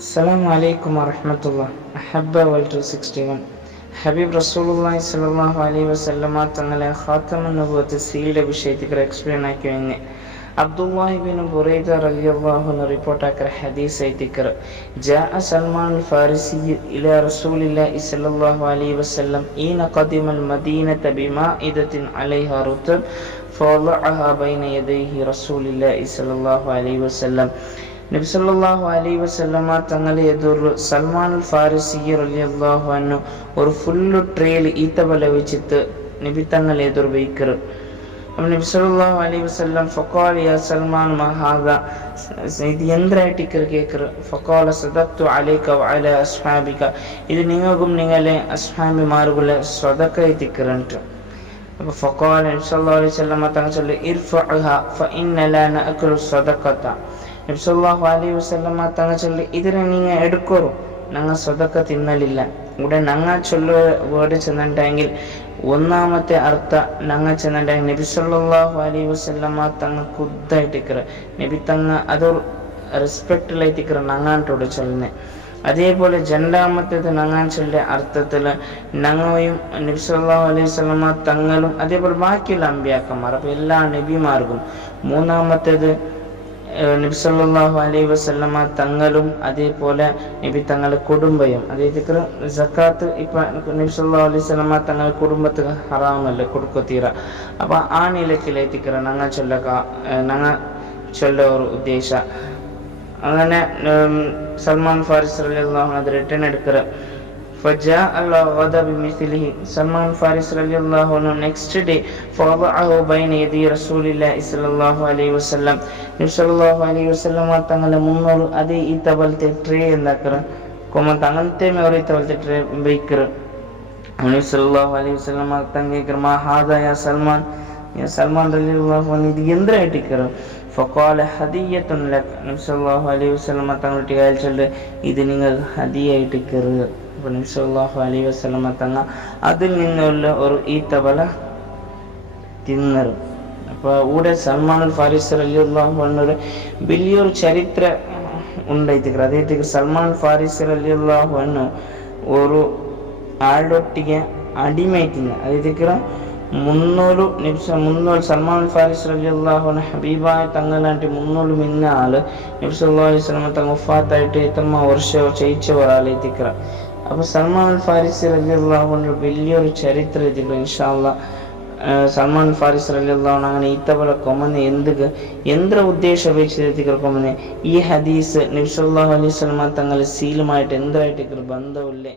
Assalamu alaikum wa rahmatullah. Ahabba wal 261. Habib റസൂലുള്ളാഹി സ്വല്ലല്ലാഹു അലൈഹി വസല്ലമ തങ്ങളെ ഖാതമുൻ നബുവത്ത് സീലിന്റെ വിഷയത്തിൽ എക്സ്പ്ലെയിൻ ആക്കി കഴിഞ്ഞ് അബ്ദുല്ലാഹി ബിൻ ബുറൈദ റളിയല്ലാഹു അൻഹു റിപ്പോർട്ട് ആക്കിയ ഹദീസ് ആയിത്തിക്കർ ജാഅ സൽമാൻ അൽ ഫാരിസി ഇലാ റസൂലില്ലാഹി സ്വല്ലല്ലാഹു അലൈഹി വസല്ലം ഈന ഖദിമൽ മദീനത ബിമാഇദത്തിൻ അലൈഹാ റുതബ് ഫവളഅഹാ ബൈന യദൈഹി റസൂലില്ലാഹി സ്വല്ലല്ലാഹു അലൈഹി വസല്ലം. നബി സല്ലല്ലാഹു അലൈഹി വസല്ലമ തങ്ങളെ എതിർ സൽമാൻ അൽ ഫാരിസി റളിയല്ലാഹു അൻഹു ഒരു ഫുള്ള് ട്രേയിൽ ഈത്തവല വെച്ചിട്ട് നബി തങ്ങളെ എതിർ വയ്ക്കറ്. നബി സല്ലല്ലാഹു അലൈഹി വസല്ലം ഫഖാല യാ സൽമാൻ മാ ഹാദാ, ഇത് എന്തായിട്ടിക്കർ കേക്കറ്. ഫഖാല സദഖ്തു അലൈക വഅലാ അസ്ഹാബിക, ഇത് നിങ്ങൾക്കും നിങ്ങളെ അസ്ഹാബിമാർക്കുള്ള സദഖ തിക്കറണ്ട്. അപ്പോൾ ഫഖാല നബി സല്ലല്ലാഹു അലൈഹി വസല്ലം തങ്ങൾ ചൊല്ലി ഇർഫഅഹാ ഫഇന്ന ലാ നഅകുലു സദഖത. നബി സല്ലല്ലാഹു അലൈഹി വസല്ലം തങ്ങൾ ചൊല്ലി ഇതിനെ നിങ്ങൾ എടുക്കറു, ഞങ്ങൾ സദഖ തിന്നലില്ല. ഇവിടെ ഞങ്ങൾ ചൊല്ലുക വേർഡ് ചെന്നിട്ടെങ്കിൽ ഒന്നാമത്തെ അർത്ഥ ഞങ്ങൾ ചെന്നിട്ടെങ്കിൽ നബി സല്ലല്ലാഹു അലൈഹി വസല്ലം തങ്ങൾ ഖുദ്ദായിട്ടിക്കറ നബി തങ്ങ അതൊരു റെസ്പെക്റ്റിലായിട്ടിക്കറ ഞങ്ങാട്ടോട് ചൊല്ലുന്നത്. അതേപോലെ രണ്ടാമത്തേത് ഞങ്ങാൻ ചൊല്ലിയ അർത്ഥത്തിൽ ഞങ്ങളെയും നബി സല്ലല്ലാഹു അലൈഹി വസല്ലം തങ്ങളും അതേപോലെ ബാക്കിയുള്ള അമ്പിയാക്കന്മാർ, അപ്പോൾ എല്ലാ നബിമാർക്കും. മൂന്നാമത്തേത് നബി സല്ലല്ലാഹു അലൈഹി വസല്ലമ തങ്ങളും അതേപോലെ നബി തങ്ങളുടെ കുടുംബയും. അതേതിക്ക് സക്കാത്ത് ഇപ്പം നബി സല്ലല്ലാഹു അലൈഹി വസല്ലമ തങ്ങളുടെ കുടുംബത്തിന് ഹറാമല്ല കൊടുക്കത്തീര. അപ്പം ആ നിലക്കിലെത്തിക്കറ ഞങ്ങൾ ചൊല്ല ഒരു ഉദ്ദേശ. അങ്ങനെ സൽമാൻ ഫാരിസ് റളിയല്ലാഹു അൻഹു അത് റിട്ടേൺ എടുക്കറ. فجاء الغد بمثله. സൽമാൻ ഫാരിസ് റളിയല്ലാഹു അൻഹു നെക്സ്റ്റ് ഡേ ഫവഅഹു ബൈന യദി റസൂലില്ലാഹി സ്വല്ലല്ലാഹു അലൈഹി വസല്ലം. നബി സല്ലല്ലാഹു അലൈഹി വസല്ലം തങ്ങളെ മുന്നോട്ട് അതേ ഈ തവലത്തെ ട്രേ എന്താക്കറ കൊമ തങ്ങനത്തെ മേറി തവലത്തെ ട്രേ ബൈക്കറ. നബി സല്ലല്ലാഹു അലൈഹി വസല്ലം തങ്ങൾ മാ ഹാദാ യാ സൽമാൻ, യാ സൽമാൻ റളിയല്ലാഹു അൻഹു ഇത് എന്തായിട്ടിക്കറ. ഫഖാല ഹദിയത്തുൻ ലക്. നബി സല്ലല്ലാഹു അലൈഹി വസല്ലം തങ്ങളുടെ കയ്യിൽ ചൊല്ല് ഇത് നിങ്ങൾ ഹദിയായിട്ടിക്കറ. അപ്പോൾ നബി സല്ലല്ലാഹു അലൈഹി വസല്ലം തങ്ങൾ അതിൽ നിന്നുള്ള ഒരു ഈത്തവല തിന്നറ്. അപ്പോൾ ഇവിടെ സൽമാൻ അൽ ഫാരിസ് റളിയല്ലാഹു അൻഹു വലിയൊരു ചരിത്ര ഉണ്ടായിത്തിക്കറ. അതേറ്റിക്ക് സൽമാൻ ഫാരിസ് റളിയല്ലാഹു അൻഹു ഒരു ആളൊട്ടിಗೆ അടിമയായിട്ടില്ല. അതേറ്റിക്കറ 300 സൽമാൻ ഫാരിസ് റളിയല്ലാഹു അൻഹു ഹബീബായ തങ്ങളായിട്ട് 300 മിന്ന ആള് നബി സല്ലല്ലാഹു അലൈഹി വസല്ലം തങ്ങൾ വഫാത്തായിട്ട് എത്ര വർഷം ചെയ്യിച്ച ഒരാളെത്തിക്കറ. അപ്പോൾ സൽമാൻ ഫാരിസ് റളിയല്ലാഹു അൻഹു വലിയൊരു ചരിത്രം എത്തിക്കറ. ഇൻഷാ അല്ലാഹ് സൽമാൻ ഫാരിസ് റളിയല്ലാഹു അൻഹു അങ്ങനെ ഈത്തവല കൊമ്മനെ എന്ത്ര ഉദ്ദേശ അപേക്ഷിച്ചിക്കറ കൊമ്മനെ ഈ ഹദീസ് നബി സല്ലല്ലാഹു അലൈഹി വസല്ലം തങ്ങൾ സീലുമായിട്ട് എന്തായിട്ടിക്കറ ബന്ധമില്ലേ.